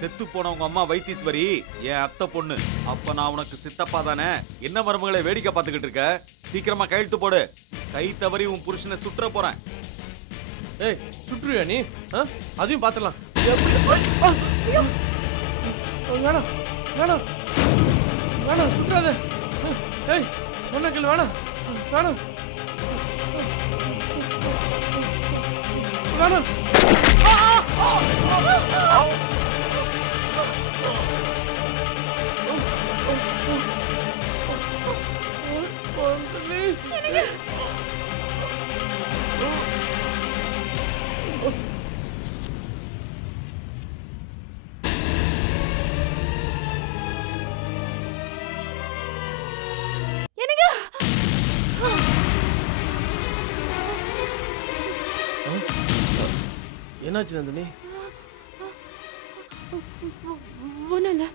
செத்து போன உங்க அம்மா வைத்தீஸ்வரி என் அத்தை பொண்ணு. அப்ப நான் உனக்கு சித்தப்பா தானே? என்ன மருமகளை வேடிக்கை பார்த்துக்கிட்டு இருக்க? சீக்கிரமா கையெழுத்து போடு. கை தவறி உன் புருஷனை சுற்ற போறேன். ஏய் சுற்றுவியா நீ? ஆ? அதையும் பார்த்துடலாம். வேணாம் வேணாம். வேணாம் சுற்றாத ஏய் சொன்ன கேள்வி வேணாம். வேணாம். வேணாம். எனக்கு என்னாச்சு நந்தினி? ஒன்றும் இல்லை.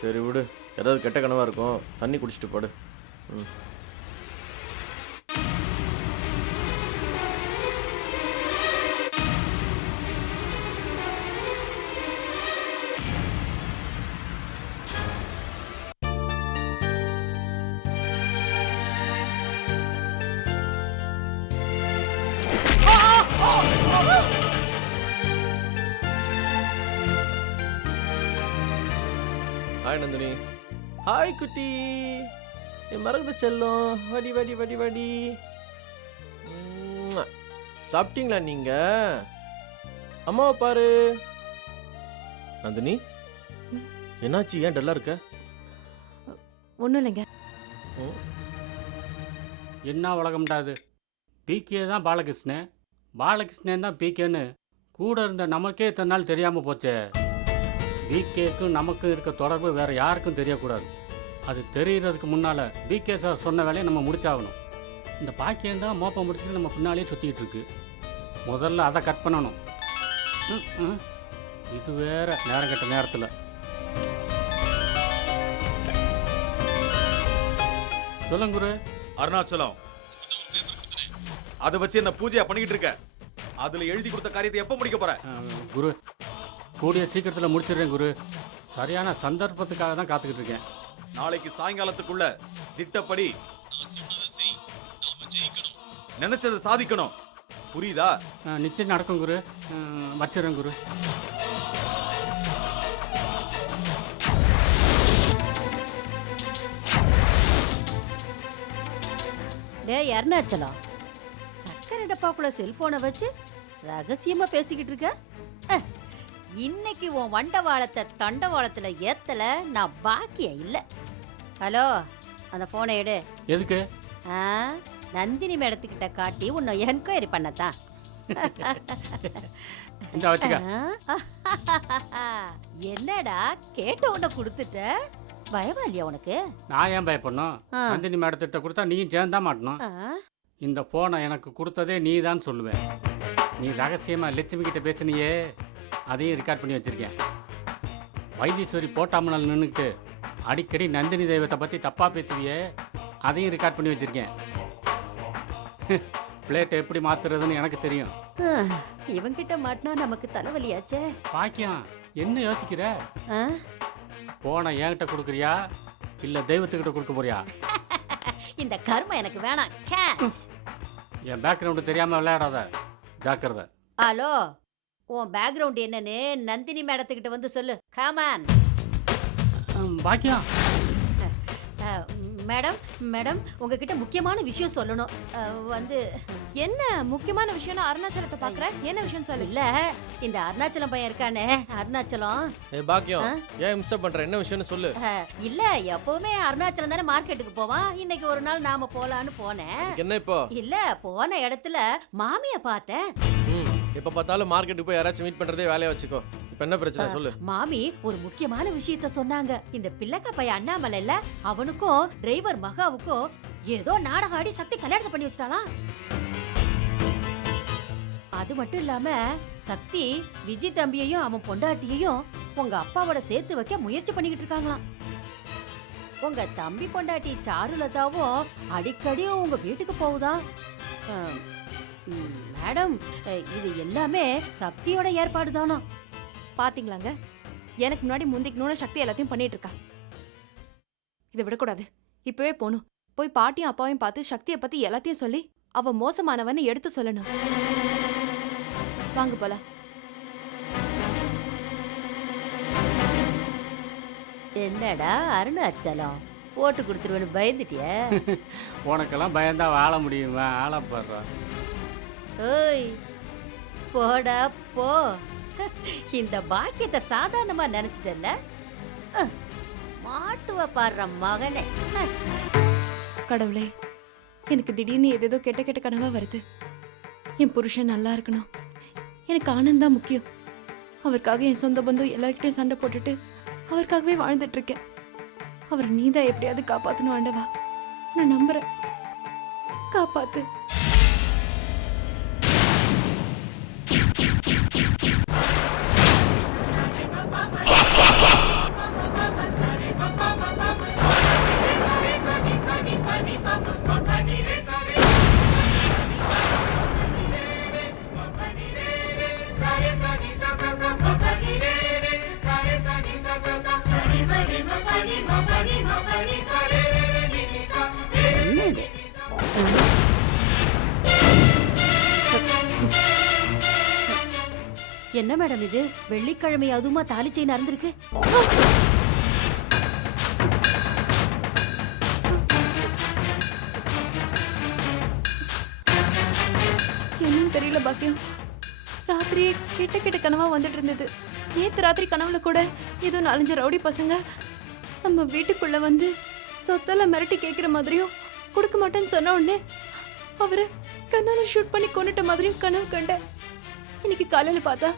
சரி விடு. ஏதாவது கெட்ட கனவா இருக்கும். தண்ணி குடிச்சிட்டு போடு. ம். ஹாய் நந்தினி ஹாய் குட்டி என் மறந்து செல்லம். வடி வடி வடி வடி. சாப்பிட்டீங்களா நீங்க? அம்மாவை பாரு. நந்தினி என்னாச்சு? ஏன் டல்லா இருக்க? ஒன்றும் இல்லைங்க. என்ன உலகம்டா இது பிகே தான் பாலகிருஷ்ணன். பாலகிருஷ்ணன் தான் பிகேன்னு கூட இருந்த நமக்கே இத்தனை நாள் தெரியாமல் போச்சே. பிகேக்கும் நமக்கும் இருக்க தொடர்பு வேற யாருக்கும் தெரியக்கூடாது. அது தெரியறதுக்கு முன்னால் பிகே சார் சொன்ன வேலையை நம்ம முடிச்சாகணும். இந்த பாக்கியம் தான் மோப்பம் முடிச்சுட்டு நம்ம பின்னாலே சுற்றிக்கிட்டு இருக்கு. முதல்ல அதை கட் பண்ணணும். இது வேற நேரம் கட்ட நேரத்தில். சொல்லுங்க குரு. அருணாச்சலம். அதை வச்சு என்ன பூஜையா பண்ணிக்கிட்டு இருக்க? அதுல எழுதி கொடுத்த காரியத்தை எப்ப முடிக்க போற? குரு. கூடிய சீக்கிரத்தில் முடிச்சிடுறேன் குரு. சரியான சந்தர்ப்பத்துக்காக தான் காத்துக்கிட்டு இருக்கேன். நாளைக்கு சாயங்காலத்துக்குள்ள திட்டப்படி நினைச்சதை சாதிக்கணும். புரியுதா? அஹ், நிச்சயம் நடக்கும் குரு. அஹ், வச்சிடுறேன் குரு. டேய் அருணாச்சலம் சக்கரை டப்பாக்குள்ள செல்போனை வச்சு ரகசியமா பேசிக்கிட்டு இருக்க? அஹ், இன்னைக்கு உன் வண்டவாளத்தை தண்டவாளத்துல ஏத்தல நான் பாக்கியம் இல்ல. ஹலோ அந்த போனை எடு. எதுக்கு? ஆ, நந்தினி மேடத்துக்கிட்ட காட்டி உன்னை என்கொயரி பண்ணத்தான்? என்னடா கேட்ட உன்னை கொடுத்துட்ட? பயமா இல்லையா உனக்கு? நான் ஏன் பயப்படணும். நந்தினி மேடத்திட்ட கொடுத்தா நீயும் சேர்ந்தா மாட்டணும்? இந்த ஃபோனை எனக்கு கொடுத்ததே நீ தான் சொல்லுவேன் நீ ரகசியமா லட்சுமி கிட்ட பேசுனியே. அதையும் ரெக்கார்ட் பண்ணி வச்சிருக்கேன். வைத்தீஸ்வரி போட்டாமனால் நின்றுக்கிட்டு அடிக்கடி நந்தினி தெய்வத்தை பற்றி தப்பாக பேசுவியே அதையும் ரெக்கார்ட் பண்ணி வச்சிருக்கேன். பிளேட்டை எப்படி மாத்துறதுன்னு எனக்கு தெரியும். ஆ, இவன்கிட்ட மாட்டினா நமக்கு தலைவலியாச்சே. பாக்கியம் என்ன யோசிக்கிற? போனை என்கிட்ட கொடுக்குறியா? இல்லை தெய்வத்துக்கிட்ட கொடுக்க போறியா? இந்த கருமை எனக்கு வேணாம். என் பேக்ரவுண்டு தெரியாமல் விளையாடாத. ஜாக்கிரதை. ஹலோ? உன் பேக்ரவுண்ட் என்னன்னு நந்தினி மேடத்துக்கிட்ட வந்து சொல்லு. காமான் ம், பாக்கியம் மேடம் மேடம் உங்ககிட்ட முக்கியமான விஷயம் சொல்லணும். வந்து என்ன முக்கியமான விஷயம்னா அருணாச்சலத்தை பார்க்குற என்ன விஷயம் சொல்லு? இல்ல இந்த அருணாச்சலம் பையன் இருக்கானே. அருணாச்சலம். ஏ பாக்கியம்? ஏன் மிஸ்டர் பண்ற? என்ன விஷயம்னு சொல்லு. அ, இல்ல எப்பவுமே அருணாச்சலம் தானே மார்க்கெட்டுக்கு போவான். இன்னைக்கு ஒரு நாள் நாம போலான்னு போனேன். என்ன இப்போ? இல்ல போன இடத்துல மாமிய பார்த்தேன். ம். எப்ப பார்த்தாலும் மார்க்கெட்டுக்கு போய் யாராச்சும் மீட் பண்றதே வேலையா வச்சுக்கோ. இப்போ என்ன பிரச்சனை? சொல்லு. மாமி ஒரு முக்கியமான விஷயத்த சொன்னாங்க. இந்த பிள்ளைக்க பையன் அண்ணாமலை இல்ல அவனுக்கும் டிரைவர் மகாவுக்கும் ஏதோ நாடகம் ஆடி சக்தி கல்யாணத்தை பண்ணி வச்சிட்டாலாம் அது மட்டும் இல்லாம சக்தி விஜய் தம்பியையும் அவன் பொண்டாட்டியையும் உங்க அப்பாவோட சேர்த்து வைக்க முயற்சி பண்ணிக்கிட்டு இருக்காங்களாம். உங்க தம்பி பொண்டாட்டி சாருலதாவும் அடிக்கடி உங்க வீட்டுக்கு போகுதா? மேடம் இது எல்லாமே சக்தியோட ஏற்பாடு தானா பாத்தீங்களாங்க? எனக்கு முன்னாடி முந்திக்கணும்னு சக்தி எல்லாத்தையும் பண்ணிட்டு இருக்கா. இதை விடக்கூடாது. இப்பவே போகணும் போய் பாட்டியும் அப்பாவையும் பார்த்து சக்தியை பத்தி எல்லாத்தையும் சொல்லி அவ மோசமானவன்னு எடுத்து சொல்லணும். வாங்க போலாம். என்னடா அருணாச்சலம் போட்டு கொடுத்துருவேன்னு பயந்துட்டிய. உனக்கெல்லாம் பயந்தா வாழ முடியுமா? ஆளப்படுறான் ஓய் போடா போ. இந்த பாக்கியத்தை சாதாரணமா நினைச்சிட்டல மாட்டுவ பாடுற மகனே. கடவுளே எனக்கு திடீர்னு ஏதேதோ கெட்ட கெட்ட கனவா வருது. என் புருஷன் நல்லா இருக்கணும். எனக்கு ஆனந்த் தான் முக்கியம். அவருக்காக என் சொந்த பந்தம் எல்லார்கிட்டையும் சண்டை போட்டுட்டு அவருக்காகவே வாழ்ந்துட்டு இருக்கேன் அவரை நீதான் எப்படியாவது காப்பாத்தணும் ஆண்டவா. நான் நம்புறேன். காப்பாத்து. என்ன மேடம் இது? வெள்ளிக்கிழமை அதுமா தாலி செயின் நடந்திருக்கு என்னன்னு தெரியல பாக்கியம். ராத்திரி கெட்ட கெட்ட கனவா வந்துட்டு இருந்தது. நேத்து ராத்திரி கனவுல கூட ஏதோ நாலஞ்சு ரவுடி பசங்க நம்ம வீட்டுக்குள்ள வந்து சொத்தெல்லாம் மிரட்டி கேட்குற மாதிரியும் கொடுக்க மாட்டேன்னு சொன்ன உடனே அவரை கண்ணால ஷூட் பண்ணி கொண்டுட்ட மாதிரியும் கனவு கண்டேன். இன்னைக்கு காலையில பார்த்தா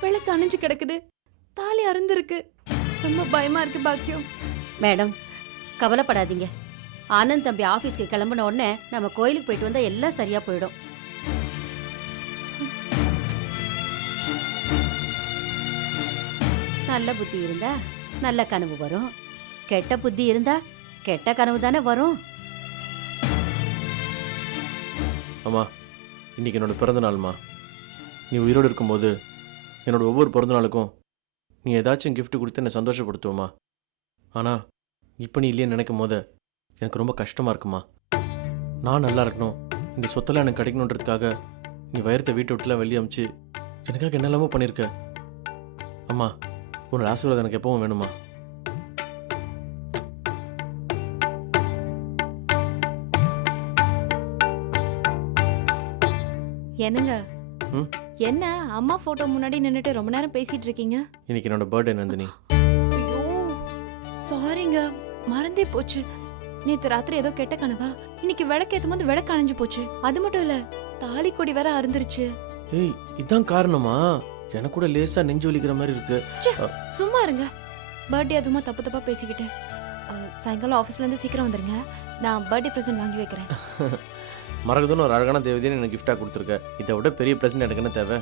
விளக்கு அணைஞ்சு கிடக்குது. தாலி அருந்திருக்கு ரொம்ப பயமா இருக்கு பாக்கியம். மேடம் கவலைப்படாதீங்க. ஆனந்த் தம்பி ஆபீஸ்க்கு கிளம்பின உடனே நம்ம கோயிலுக்கு போயிட்டு வந்தா எல்லாம் சரியா போயிடும். நல்ல புத்தி இருந்தா நல்ல கனவு வரும். கெட்ட புத்தி இருந்தா கெட்ட கனவு தானே வரும். அம்மா இன்னைக்கு என்னோட பிறந்த நாள்மா. நீ உயிரோடு இருக்கும்போது என்னோட ஒவ்வொரு பிறந்தநாளுக்கும் நீ ஏதாச்சும் கிஃப்ட் கொடுத்து என்னை சந்தோஷப்படுத்துவோமா? ஆனால் இப்போ நீ இல்லையே நினைக்கும் போது எனக்கு ரொம்ப கஷ்டமாக இருக்குமா? நான் நல்லா இருக்கணும். இந்த சொத்தெல்லாம் எனக்கு கிடைக்கணுன்றதுக்காக நீ வயிறத்தை வீட்டை விட்டுலாம் வெளியே அமிச்சு எனக்காக என்னெல்லாமோ பண்ணியிருக்க அம்மா உன்னோட ஆசீர்வாதம் எனக்கு எப்பவும் வேணுமா? என்னங்க? என்ன? அம்மா போட்டோ முன்னாடி நின்னுட்டு ரொம்ப நேரம் பேசிட்டு இருக்கீங்க? இன்னைக்கு என்னோட பர்த்டே நந்தினி. ஐயோ சாரிங்க மறந்தே போச்சு. நேத்து ராத்திரி ஏதோ கெட்ட கனவா? இன்னைக்கு விளக்கு ஏத்தும் போது விளக்கு அணைஞ்சு போச்சு. அது மட்டும் இல்ல தாலி கொடி வேற அருந்துருச்சு ஏய் இதான் காரணமா? எனக்கு கூட லேசா நெஞ்சு வலிக்கிற மாதிரி இருக்கு. சும்மா இருங்க. பர்த்டே அதுமா தப்பு தப்பா பேசிக்கிட்டு. அஹ், சாயங்காலம் ஆஃபீஸ்ல இருந்து சீக்கிரம் வந்துருங்க. நான் பர்த்டே பிரசன்ட் வாங்கி வைக்கிறேன். மறக்குதுன்னு ஒரு அழகான தேவதையை எனக்கு கிஃப்டாக கொடுத்துருக்க. இதை விட பெரிய பிரச்சனை எனக்கு என்ன தேவை?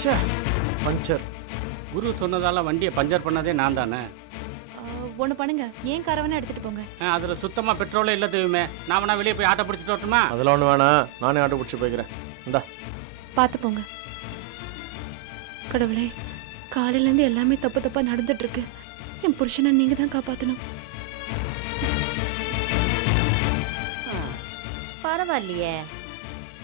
ச்சே, பஞ்சர் குரு சொன்னதால வண்டியை பஞ்சர் பண்ணதே நான் தானே? ஒண்ணு பண்ணுங்க. ஏன் காரவனை எடுத்துட்டு போங்க. அதில் சுத்தமாக பெட்ரோலே இல்லை தெய்வமே. நான் வேணா வெளியே போய் ஆட்டோ பிடிச்சிட்டு வரட்டுமா? அதெல்லாம் ஒன்று வேணாம். நானே ஆட்டோ பிடிச்சி போய்க்கிறேன். இந்தா. பார்த்து போங்க. கடவுளே காலையில இருந்து எல்லாமே தப்பு தப்பா நடந்துட்டு இருக்கு என் புருஷனை நீங்க தான் காப்பாத்தணும். ஆ, பரவாயில்லையே.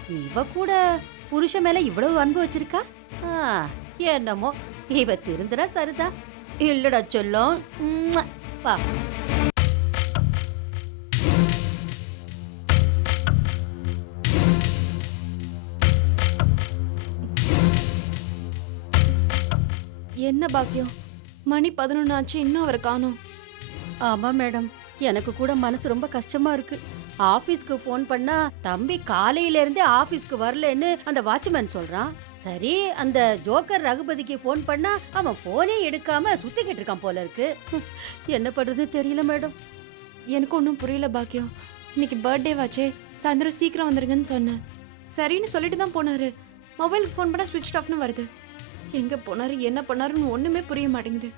இவ கூட புருஷன் மேல இவ்வளவு அன்பு வச்சிருக்கா? ஆ, என்னமோ இவ திருந்துறா சரிதான். இல்லடா சொல்லும். வா. என்ன பாக்கியம்? மணி பதினொன்னு ஆச்சு இன்னும் அவரை காணோம். ஆமா மேடம். எனக்கு கூட மனசு ரொம்ப கஷ்டமா இருக்கு. ஆபீஸ்க்கு ஃபோன் பண்ணா தம்பி காலையில இருந்தே ஆபீஸ்க்கு வரலன்னு அந்த வாட்ச்மேன் சொல்றான். சரி அந்த ஜோக்கர் ரகுபதிக்கு ஃபோன் பண்ணா அவன் ஃபோனே எடுக்காம சுத்திக்கிட்டு இருக்கான் போல இருக்கு. ஹம், என்ன பண்றது தெரியல மேடம். எனக்கு ஒன்றும் புரியல பாக்கியம். இன்னைக்கு பர்த்டே வாச்சே. சாயந்தரம் சீக்கிரம் வந்துருங்கன்னு சொன்னேன். சரின்னு சொல்லிட்டு தான் போனாரு. மொபைலுக்கு ஃபோன் பண்ணால் ஸ்விட்ச் ஆஃப்னு வருது. எங்கே போனாரு என்ன பண்ணாருன்னு ஒன்றுமே புரிய மாட்டேங்குது.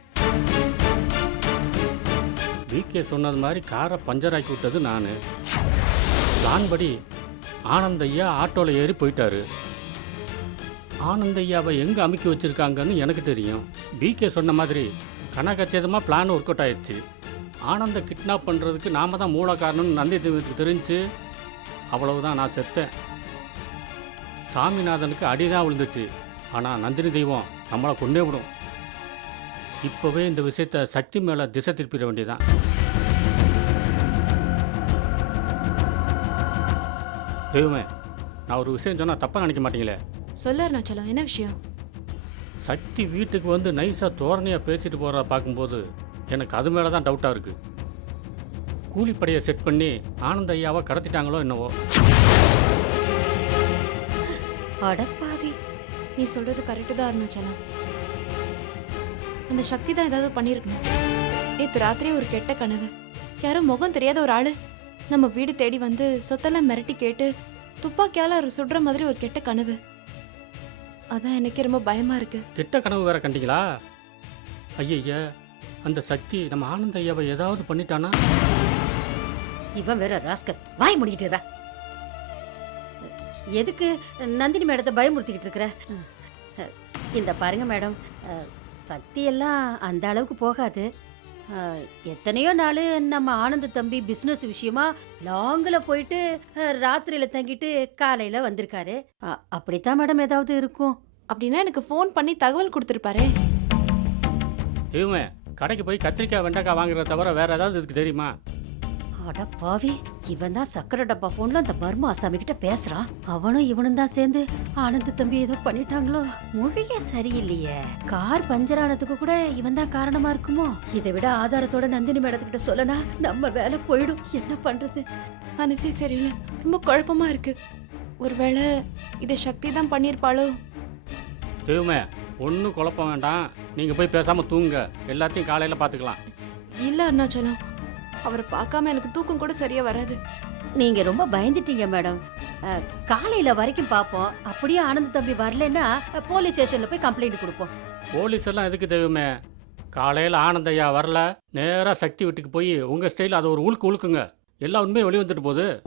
பிகே சொன்னது மாதிரி காரை பஞ்சர் ஆக்கி விட்டது நான். பிளான் படி ஆனந்த் ஐயா ஆட்டோவில் ஏறி போயிட்டாரு. ஆனந்த் ஐயாவை எங்கே அமுக்கி வச்சுருக்காங்கன்னு எனக்கு தெரியும். பிகே சொன்ன மாதிரி கனகச்சேதமாக பிளான் ஒர்க் அவுட் ஆயிடுச்சு. ஆனந்தை கிட்னாப் பண்ணுறதுக்கு நாம தான் மூல காரணம்னு நந்தி தெய்வத்துக்கு தெரிஞ்சு அவ்வளவுதான் நான் செத்தேன். சாமிநாதனுக்கு அடிதான் விழுந்துச்சு. ஆனால் நந்தினி தெய்வம் நம்மளை கொண்டே விடும். இப்போவே இந்த விஷயத்த சக்தி மேலே திசை திருப்பிட வேண்டியதான் தெய்வமே நான் ஒரு விஷயம் சொன்னால் தப்பாக நினைக்க மாட்டீங்களே? சொல்லு அருணாச்சலம் என்ன விஷயம்? சக்தி வீட்டுக்கு வந்து நைஸாக தோரணையாக பேசிட்டு போகிறத பார்க்கும்போது எனக்கு அது மேலே தான் டவுட்டாக இருக்குது கூலிப்படையை செட் பண்ணி ஆனந்த ஐயாவை கடத்திட்டாங்களோ என்னவோ. அடப்பாவி நீ சொல்றது கரெக்டு தான் அருணாச்சலம் அந்த சக்தி தான் ஏதாவது பண்ணியிருக்கணும். நேற்று ராத்திரி ஒரு கெட்ட கனவு. யாரோ முகம் தெரியாத ஒரு ஆளு. நம்ம வீடு தேடி வந்து சொத்தெல்லாம் மிரட்டி கேட்டு துப்பாக்கியால அவர் சுடுற மாதிரி ஒரு கெட்ட கனவு. அதான் எனக்கு ரொம்ப பயமா இருக்கு. கெட்ட கனவு வேற கண்டீங்களா? ஐயய்யா அந்த சக்தி நம்ம ஆனந்த ஐயாவை ஏதாவது பண்ணிட்டானா? இவன் வேற ராஸ்கல். வாய் முடிக்கிட்டதா எதுக்கு நந்தினி மேடத்தை பயமுறுத்திக்கிட்டு இருக்கிற? இந்த பாருங்க மேடம் சக்தி எல்லாம் அந்த அளவுக்கு போகாது. எத்தனையோ நாள் நம்ம ஆனந்த தம்பி பிஸ்னஸ் விஷயமா லாங்கில் போயிட்டு ராத்திரியில தங்கிட்டு காலையில் வந்திருக்காரு. அப்படித்தான் மேடம் ஏதாவது இருக்கும். அப்படின்னா எனக்கு ஃபோன் பண்ணி தகவல் கொடுத்துருப்பாரே. தெய்வமே கடைக்கு போய் கத்திரிக்காய் வெண்டைக்காய் வாங்குறத தவிர வேற ஏதாவது இதுக்கு தெரியுமா? அட பாவி இவன் தான் சக்கரை டப்பா போன்ல அந்த பர்மா ஆசாமி கிட்ட பேசுறான். அவனும் இவனும் தான் சேர்ந்து ஆனந்த் தம்பி ஏதோ பண்ணிட்டாங்களோ. மொழியே சரியில்லையே. கார் பஞ்சர் ஆனதுக்கு கூட இவன் தான் காரணமா இருக்குமோ? இதை விட ஆதாரத்தோட நந்தினி மேடத்துக்கிட்ட சொல்லனா நம்ம வேலை போயிடும். என்ன பண்றது? மனசே சரியில்லை. ரொம்ப குழப்பமா இருக்கு. ஒருவேளை இதை சக்தி தான் பண்ணியிருப்பாளோ? தெய்வமே ஒன்றும் குழப்பம் வேண்டாம். நீங்கள் போய் பேசாமல் தூங்குங்க எல்லாத்தையும் காலையில் பார்த்துக்கலாம். இல்ல அருணாச்சலம். அவரை பார்க்காம எனக்கு தூக்கம் கூட சரியா வராது. நீங்க ரொம்ப பயந்துட்டீங்க மேடம். அஹ், காலையில வரைக்கும் பார்ப்போம். அப்படியே ஆனந்த் தம்பி வரலன்னா போலீஸ் ஸ்டேஷன்ல போய் கம்ப்ளைண்ட் கொடுப்போம். போலீஸ் எல்லாம் எதுக்கு தெய்வமே காலையில் ஆனந்தையா வரல நேராக சக்தி வீட்டுக்கு போய் உங்கள் ஸ்டைலில் அதை ஒரு உழுக்கு உழுக்குங்க. எல்லா உண்மையும் வெளியே வந்துட்டு போகுது.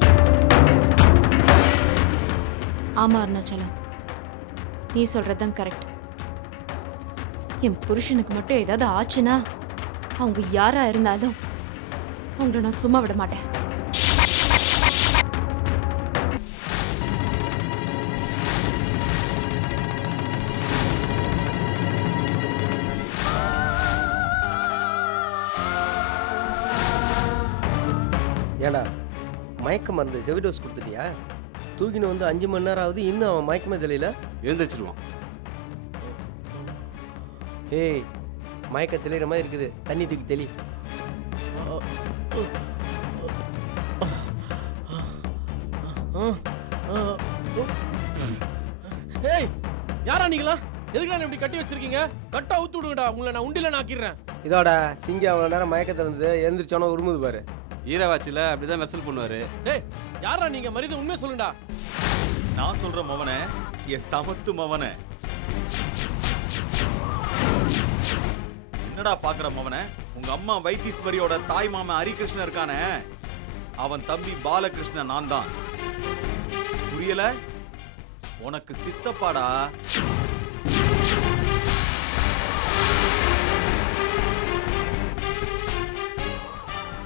ஆமா அருணாச்சலம். நீ சொல்றதுதான் கரெக்ட் என் புருஷனுக்கு மட்டும் ஏதாவது ஆச்சுன்னா அவங்க யாரா இருந்தாலும் அவங்கள நான் சும்மா விட மாட்டேன். ஏடா மயக்க மருந்து ஹெவி டோஸ் கொடுத்துட்டியா? தூக்கின்னு வந்து அஞ்சு மணி நேரம் ஆகுது இன்னும் அவன் மயக்கமே தெரியல. எழுந்திரிச்சிருவான். ஏய் மயக்க தெளிகிற மாதிரி இருக்குது. தண்ணி தூக்கி தெளி. ஏய் யாரா நீங்களா? எதுக்கு நான் இப்படி கட்டி வச்சிருக்கீங்க? கட்ட அவுத்து விடுங்கடா உங்களை நான் உண்டில நாக்கிடுறேன் இதோட சிங்கி அவ்வளோ நேரம் மயக்கத்தில் இருந்தது எழுந்திரிச்சோன்னா உருமுது பாரு. ஈரவாச்சியில் அப்படிதான் வெசல் பண்ணுவாரு. டேய் யாரா நீங்க? மரியாதை உண்மை சொல்லுடா. நான் சொல்ற மவனே என் சமத்து மவனே. என்னடா பாக்குற மவனே? உங்க அம்மா வைத்தீஸ்வரியோட தாய் மாமன் ஹரிகிருஷ்ணன் இருக்கானே? அவன் தம்பி பாலகிருஷ்ணன் நான் தான் புரியல? உனக்கு சித்தப்பாடா?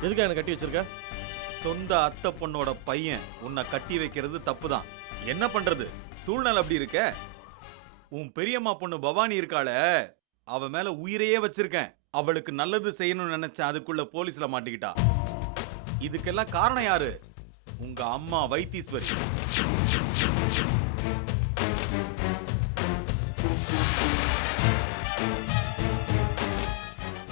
எதுக்கு என்ன கட்டி வச்சிருக்க? சொந்த அத்தை பொண்ணோட பையன் உன்னை கட்டி வைக்கிறது தப்புதான். என்ன பண்றது? சூழ்நிலை அப்படி இருக்க? உன் பெரியம்மா பொண்ணு பவானி இருக்காளே அவ மேல உயிரையே வச்சிருக்கேன். அவளுக்கு நல்லது செய்யணும்னு நினைச்சேன் அதுக்குள்ள போலீஸ்ல மாட்டிக்கிட்டா? இதுக்கெல்லாம் காரணம் யாரு? உங்க அம்மா வைத்தீஸ்வரி.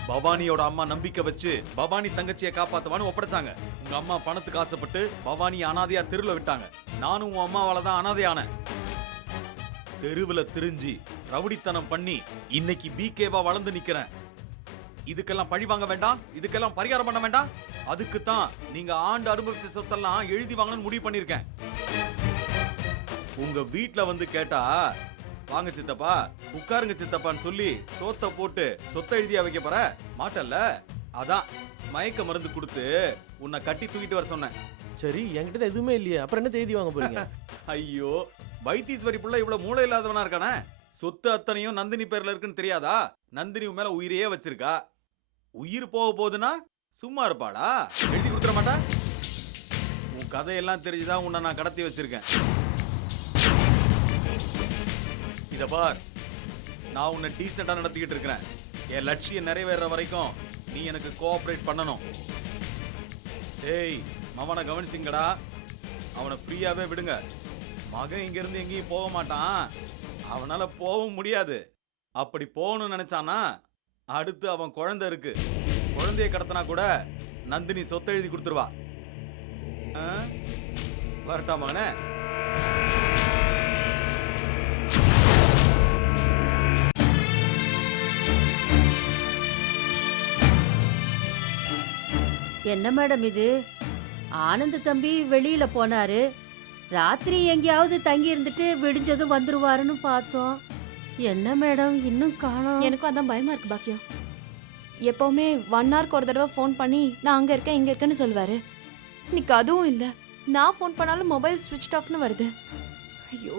பவானியோட அம்மா நம்பிக்கை வச்சு பவானி தங்கச்சியை காப்பாத்துவான்னு ஒப்படைச்சாங்க. உங்க அம்மா பணத்துக்கு ஆசைப்பட்டு பவானி அனாதையா தெருல விட்டாங்க. நானும் உன் அம்மாவால தான் அனாதையானேன். தெருவில் திரிஞ்சு ரவுடித்தனம் பண்ணி இன்னைக்கு பிகேவா வளர்ந்து நிக்கிறேன். இதுக்கெல்லாம் பழி வாங்க வேண்டாம். இதுக்கெல்லாம் பரிகாரம் பண்ண வேண்டாம். அதுக்கு தான் நீங்க ஆண்டு அனுபவிச்ச சொத்தெல்லாம் எழுதி வாங்கணும்னு முடிவு பண்ணிருக்கேன் உங்க வீட்ல வந்து கேட்டா வாங்க சித்தப்பா உட்காருங்க சித்தப்பான்னு சொல்லி சோத்த போட்டு சொத்தை எழுதியா வைக்க போற? மாட்டல்ல. அதான் மயக்க மருந்து கொடுத்து உன்னை கட்டி தூக்கிட்டு வர சொன்னேன். சரி என்கிட்ட எதுவுமே இல்லையே. அப்புறம் என்ன தேதி வாங்க போறீங்க? ஐயோ வைத்தீஸ்வரி புள்ள இவ்வளவு மூளை இல்லாதவனா இருக்கானே? சொத்து அத்தனையும் நந்தினி பேர்ல இருக்குன்னு தெரியாதா? நந்தினி மேல உயிரையே வச்சிருக்கா? உயிர் போக போகுதுன்னா சும்மா இருப்பாளா? எழுதி கொடுத்துட மாட்டா? உன் கதையெல்லாம் தெரிஞ்சுதான் உன்னை நான் கடத்தி வச்சிருக்கேன். இதை பார். நான் உன்னை டீசெண்டாக நடத்திக்கிட்டு இருக்கிறேன். என் லட்சியம் நிறைவேற வரைக்கும் நீ எனக்கு கோஆப்ரேட் பண்ணணும். ஏய் மவனை கவனிச்சிங்கடா. அவனை ஃப்ரீயாகவே விடுங்க. மகன் இங்கேருந்து எங்கேயும் போக மாட்டான். அவனால் போகவும் முடியாது. அப்படி போகணும்னு நினச்சானா அடுத்து அவன் குழந்தை இருக்கு. குழந்தைய கடத்தினா கூட நந்தினி சொத்தை எழுதி கொடுத்துருவா. ஆ? வரட்டா மகனே? என்ன மேடம் இது? ஆனந்த தம்பி வெளியில போனாரு. ராத்திரி எங்கேயாவது தங்கி இருந்துட்டு விடிஞ்சதும் வந்துருவாருன்னு பார்த்தோம். என்ன மேடம்? இன்னும் காணோம். எனக்கும் அதான் பயமா இருக்கு பாக்கியம் எப்பவுமே ஒன் ஹவருக்கு ஒரு தடவை ஃபோன் பண்ணி நான் அங்க இருக்கேன் இங்க இருக்கேன்னு சொல்லுவாரு. இன்னைக்கு அதுவும் இல்லை. நான் ஃபோன் பண்ணாலும் மொபைல் ஸ்விட்ச் ஆஃப்னு வருது. ஐயோ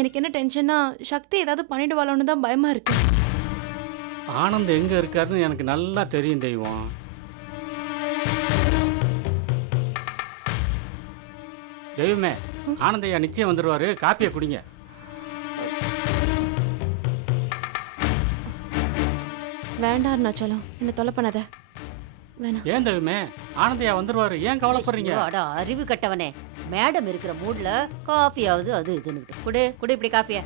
எனக்கு என்ன டென்ஷன்னா சக்தி ஏதாவது பண்ணிடுவாளோன்னு தான் பயமா இருக்கு. ஆனந்த் எங்கே இருக்காருன்னு எனக்கு நல்லா தெரியும் தெய்வம். தெய்வமே ஆனந்தையா நிச்சயம் வந்துடுவாரு காப்பியை குடிங்க. வேண்டாம் அருணாச்சலம் என்ன தொலை பண்ணாத. வேணாம். ஏன் தெய்வமே ஆனந்தையா வந்துடுவாரு ஏன் கவலைப்படுறீங்க? ஐயோ, அட அறிவு கட்டவனே. மேடம் இருக்கிற மூட்ல காஃபியாவது அது இதுன்னு குடு குடு இப்படி காஃபிய.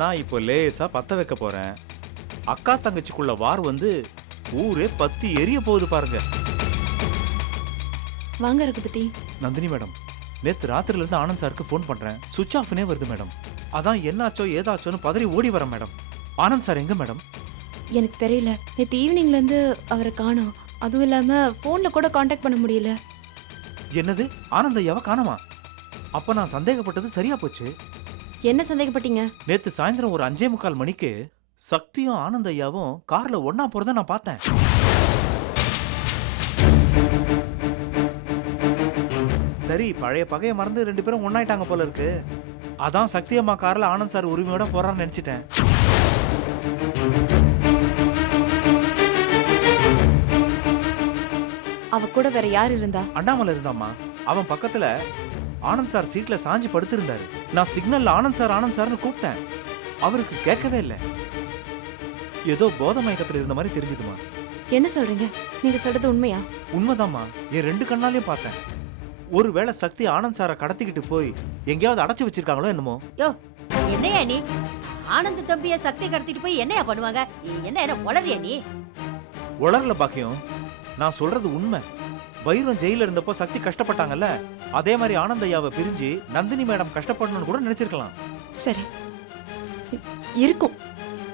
நான் இப்போ லேசா பத்த வைக்க போறேன். அக்கா தங்கச்சிக்குள்ள வார் வந்து ஊரே பத்தி எரிய போகுது பாருங்க. வாங்க ரகுபதி. நந்தினி மேடம் நேத்து ராத்திரில இருந்து ஆனந்த் சாருக்கு ஃபோன் பண்றேன். சுவிட்ச் ஆஃப்னே வருது மேடம். அதான் என்னாச்சோ ஏதாச்சோன்னு பதறி ஓடி வரேன் மேடம். ஆனந்த் சார் எங்க மேடம்? எனக்கு தெரியல. நேற்று ஈவினிங்ல இருந்து அவரை காணோம். அதுவும் இல்லாம ஃபோன்ல கூட காண்டாக்ட் பண்ண முடியல. என்னது? ஆனந்த் ஐயாவை காணோமா? அப்ப நான் சந்தேகப்பட்டது சரியா போச்சு? என்ன சந்தேகப்பட்டீங்க? நேத்து சாயந்தரம் ஒரு அஞ்சே முக்கால் மணிக்கு சக்தியும் ஆனந்த் ஐயாவும் கார்ல ஒண்ணா போறத நான் பார்த்தேன். சரி பழைய பகைய மறந்து ரெண்டு பேரும் ஒண்ணாயிட்டாங்க போல இருக்கு. அதான் சக்தி அம்மா கார்ல ஆனந்த் சார் உரிமையோட போறான்னு நினைச்சிட்டேன். அவ கூட வேற யார் இருந்தா? அண்ணாமலை இருந்தாம்மா. அவன் பக்கத்துல ஆனந்த் சார் சீட்ல சாஞ்சு படுத்திருந்தாரு. நான் சிக்னல்ல ஆனந்த் சார் ஆனந்த் சார்னு கூப்பிட்டேன். அவருக்கு கேட்கவே இல்லை. ஏதோ போத மயக்கத்துல இருந்த மாதிரி தெரிஞ்சுதுமா. என்ன சொல்றீங்க? நீங்க சொல்றது உண்மையா? உண்மைதாம்மா. என் ரெண்டு கண்ணாலையும் பார்த்தேன். ஒருவேளை சக்தி ஆனந்த் சாரை கடத்திக்கிட்டு போய் எங்கேயாவது அடைச்சு வச்சிருக்காங்களோ என்னமோ? யோ என்னையா நீ? ஆனந்த தம்பிய சக்தி கடத்திட்டு போய் என்னையா பண்ணுவாங்க? என்ன என்ன உளறியா நீ? உலர்ல பாக்கியம். நான் சொல்றது உண்மை. வைரம் ஜெயில இருந்தப்போ சக்தி கஷ்டப்பட்டாங்கல்ல? அதே மாதிரி ஆனந்த் ஐயாவை பிரிஞ்சு நந்தினி மேடம் கஷ்டப்படணும்னு கூட நினைச்சிருக்கலாம். சரி. இருக்கும்.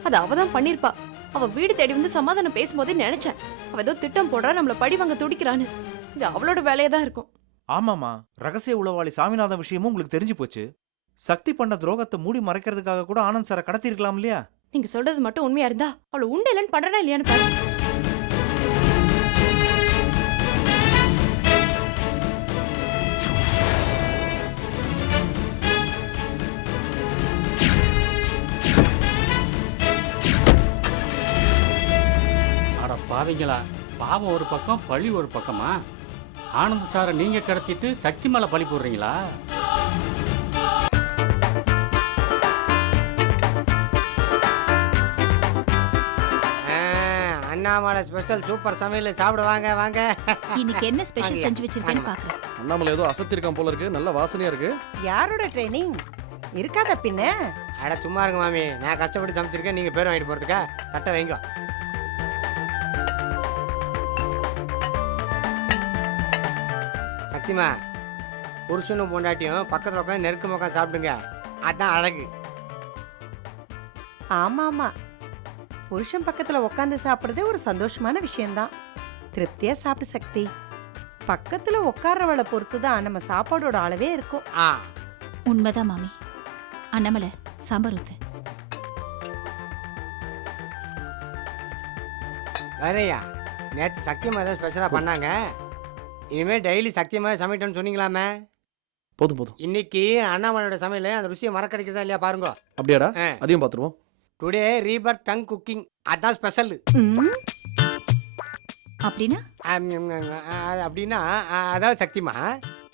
அது அவ தான் பண்ணிருப்பா. அவ வீடு தேடி வந்து சமாதானம் பேசும்போதே நினைச்சேன். அவ ஏதோ திட்டம் போடுறா நம்மள பழி வாங்க துடிக்கிறான்னு. இது அவளோட வேலையா தான் இருக்கும். ஆமாமா ரகசிய உளவாளி சாமிநாதன் விஷயமும் உங்களுக்கு தெரிஞ்சு போச்சு. சக்தி பண்ண துரோகத்தை மூடி மறைக்கிறதுக்காக கூட ஆனந்த் சாரை கடத்தி இருக்கலாம் இல்லையா? நீங்க சொல்றது மட்டும் உண்மையா இருந்தா அவளை உண்டு இல்லைன்னு பண்றனா இல்லையான்னு பாரு. அட பாவிங்களா பாவம் ஒரு பக்கம் பழி ஒரு பக்கமா? ஆனந்த் சாரை நீங்கள் கடத்திட்டு சக்தி மேலே பழி போடுறீங்களா? அண்ணாமலை ஸ்பெஷல் சூப்பர் சமையல் சாப்பிட வாங்க வாங்க. இன்னைக்கு என்ன ஸ்பெஷல் செஞ்சு வச்சிருக்கேன்னு. பாக்குறேன். அண்ணாமலை ஏதோ அசத்திருக்கான் போல இருக்கு. நல்ல வாசனையா இருக்கு. யாரோட ட்ரைனிங் இருக்காதா பின்ன? அட சும்மா இருங்க மாமி. நான் கஷ்டப்பட்டு சமைச்சிருக்கேன். நீங்க பேர் வாங்கிட்டு போறதுக்கா? தட்டை வைங்க. சக்திமா புருஷனும் பொண்டாட்டியும் பக்கத்தில் உட்காந்து நெருக்கமாக உட்காந்து சாப்பிடுங்க. அதான் அழகு. ஆமா ஆமா. புருஷன் பக்கத்துல உட்காந்து சாப்பிடுறதே ஒரு சந்தோஷமான விஷயம்தான். திருப்தியா சாப்பிடு சக்தி. பக்கத்துல உட்கார்றவளை பொறுத்து தான் நம்ம சாப்பாடோட அளவே இருக்கும். ஆ. உண்மைதான் மாமி. அண்ணாமலை சாம்பார் ஊத்து. வேறையா? நேற்று சக்திமா ஏதாவது ஸ்பெஷலாக பண்ணாங்க? இனிமேல் டெய்லி சக்திமா சமைக்கணும்னு சொன்னீங்களாமே? போதும் போதும். இன்னைக்கு அண்ணாமலையோட சமையல் அந்த ருசியை மறக்கடிக்கிறதா இல்லையா பாருங்க. அப்படியாடா? ஆ. அதையும் பார்த்துருவோம் டுடே ரீபர் டங் குக்கிங் அதான் ஸ்பெஷல் அப்படின்னா? அப்படின்னா ஆ, அதாவது சக்திமா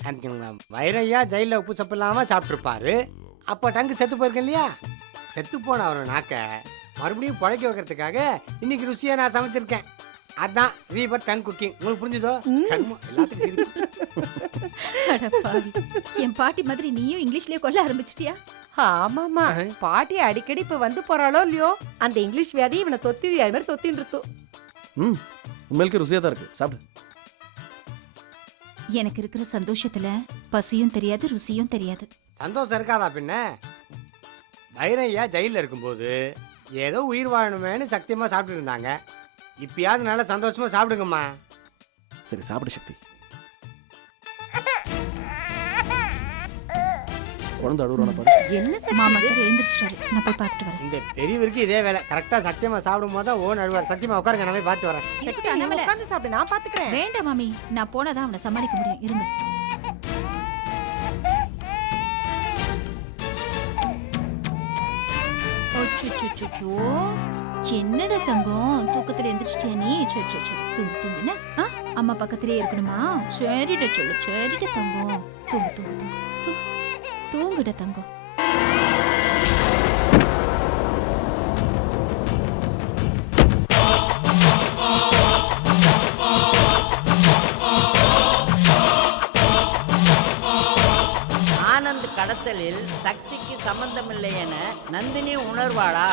அந்த வைரையா ஜெயிலில் உப்பு சப்பு இல்லாமல் சாப்பிட்ருப்பாரு அப்போ டங்கு செத்து போயிருக்கேன் இல்லையா? செத்து போன அவர் நாக்க மறுபடியும் பழைக்க வைக்கிறதுக்காக இன்னைக்கு ருசியாக நான் சமைச்சிருக்கேன். அதான் ரீபர் டங் குக்கிங் உங்களுக்கு புரிஞ்சுதோ? எல்லாத்துக்கும். என் பாட்டி மாதிரி நீயும் இங்கிலீஷ்லயே கொள்ள ஆரம்பிச்சிட்டியா? ஆமாமா பாட்டி அடிக்கடி இப்ப வந்து போறாளோ இல்லையோ? அந்த இங்கிலீஷ் வியாதி இவனை தொத்தி அது மாதிரி தொத்தின்னு இருக்கும் ம். உண்மையிலுக்கு ருசியாக தான் இருக்கு. சாப்பிடு. எனக்கு இருக்கிற சந்தோஷத்துல பசியும் தெரியாது ருசியும் தெரியாது. சந்தோஷம் இருக்காதா பின்ன? வைரையா ஜெயிலில் இருக்கும்போது ஏதோ உயிர் வாழணுமேனு சத்தியமாக சாப்பிட்டு இருந்தாங்க. இப்பயாவது நல்லா சந்தோஷமா சாப்பிடுங்கம்மா. சரி சாப்பிடு சக்தி. குழந்தை அழுகுறான பாரு. என்ன மாமா சார் எழுந்திரிச்சிட்டாரு. நான் போய் பார்த்துட்டு வரேன். இந்த பெரியவருக்கு இதே வேலை. கரெக்டாக சத்தியமா சாப்பிடும் போது ஓன் அழுவார். சத்தியமா உட்காருங்க நான் போய் பார்த்து வரேன். சக்தி நீ உட்கார்ந்து சாப்பிடு நான் பாத்துக்கிறேன் வேண்டாம் மாமி. நான் போனாதான் அவனை சமாளிக்க முடியும். இருங்க. அச்சோ என்னடா தங்கம்? தூக்கத்துல எந்திரிச்சிட்டியா நீ? சரி சரி சரி. தூங்கு தூங்கு ஆ? அம்மா பக்கத்திலே இருக்கணுமா? சரிடா சொல்லு சரிடா தங்கம். தூங்கு தூங்கு தூங்கு தூங்கு தூங்குடா தங்கம். ஆனந்த் கடத்தலில் சக்திக்கு சம்பந்தமில்லை என நந்தினி உணர்வாளா?